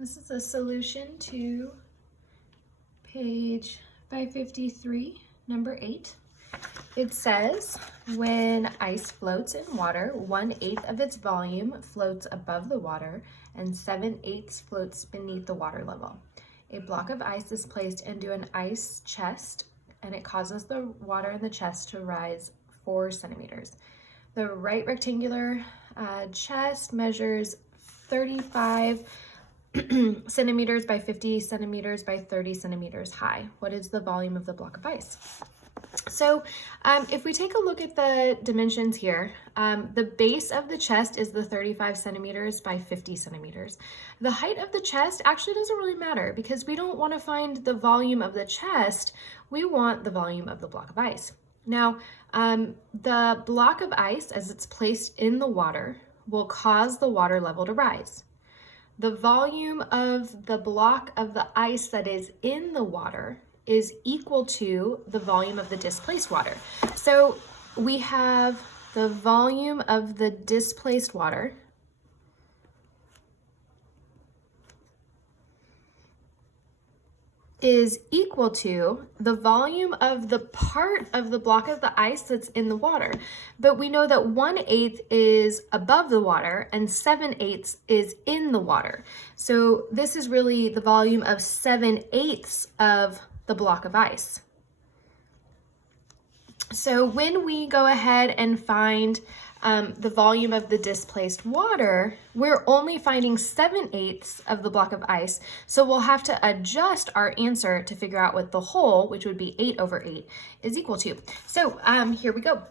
This is a solution to page 553, number 8. It says, when ice floats in water, 1/8 of its volume floats above the water and 7/8 floats beneath the water level. A block of ice is placed into an ice chest and it causes the water in the chest to rise 4 centimeters. The right rectangular chest measures 35 centimeters by 50 centimeters by 30 centimeters high. What is the volume of the block of ice? So if we take a look at the dimensions here, the base of the chest is the 35 centimeters by 50 centimeters. The height of the chest actually doesn't really matter because we don't want to find the volume of the chest, we want the volume of the block of ice. Now, the block of ice, as it's placed in the water, will cause the water level to rise. The volume of the block of the ice that is in the water is equal to the volume of the displaced water. So we have the volume of the displaced water is equal to the volume of the part of the block of the ice that's in the water. But we know that 1/8 is above the water and 7/8 is in the water. So this is really the volume of 7/8 of the block of ice. So when we go ahead and find the volume of the displaced water, we're only finding 7/8 of the block of ice. So we'll have to adjust our answer to figure out what the whole, which would be 8/8, is equal to. So here we go.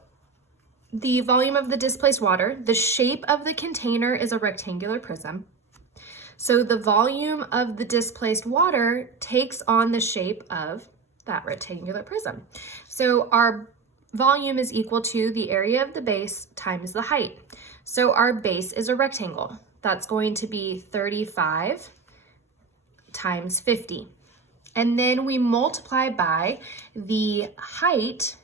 The volume of the displaced water, the shape of the container is a rectangular prism. So the volume of the displaced water takes on the shape of that rectangular prism. So our volume is equal to the area of the base times the height. So our base is a rectangle. That's going to be 35 times 50. And then we multiply by the height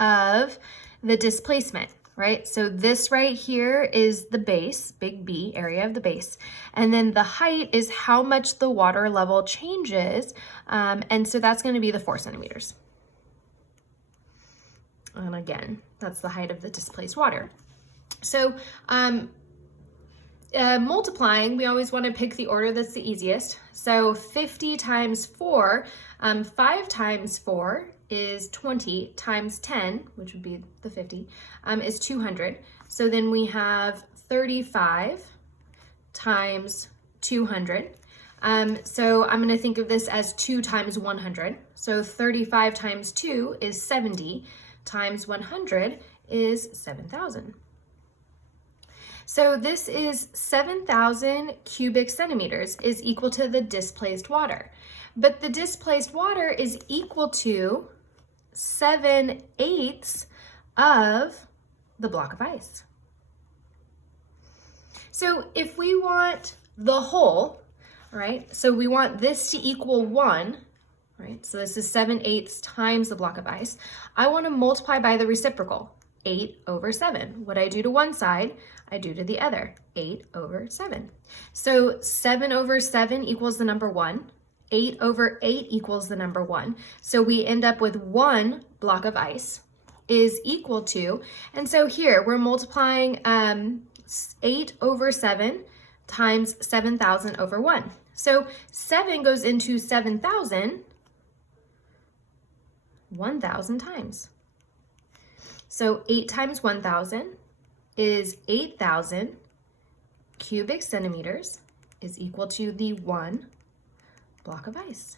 of the displacement, right? So this right here is the base, big B, area of the base. And then the height is how much the water level changes. And so that's going to be the 4 centimeters. And again, that's the height of the displaced water. So multiplying, we always want to pick the order that's the easiest. So 50 times 4, 5 times 4 is 20 times 10, which would be the 50, is 200. So then we have 35 times 200. So I'm going to think of this as 2 times 100. So 35 times 2 is 70. Times 100 is 7,000. So this is 7,000 cubic centimeters is equal to the displaced water. But the displaced water is equal to 7/8 of the block of ice. So if we want the whole, right, so we want this to equal 1, right? So this is 7/8 times the block of ice. I want to multiply by the reciprocal, 8/7. What I do to one side, I do to the other, 8/7. So 7/7 equals the number 1. 8/8 equals the number 1. So we end up with 1 block of ice is equal to, and so here we're multiplying 8/7 times 7,000 over 1. So 7 goes into 7,000 1,000 times. So 8 times 1,000 is 8,000 cubic centimeters is equal to the 1 block of ice.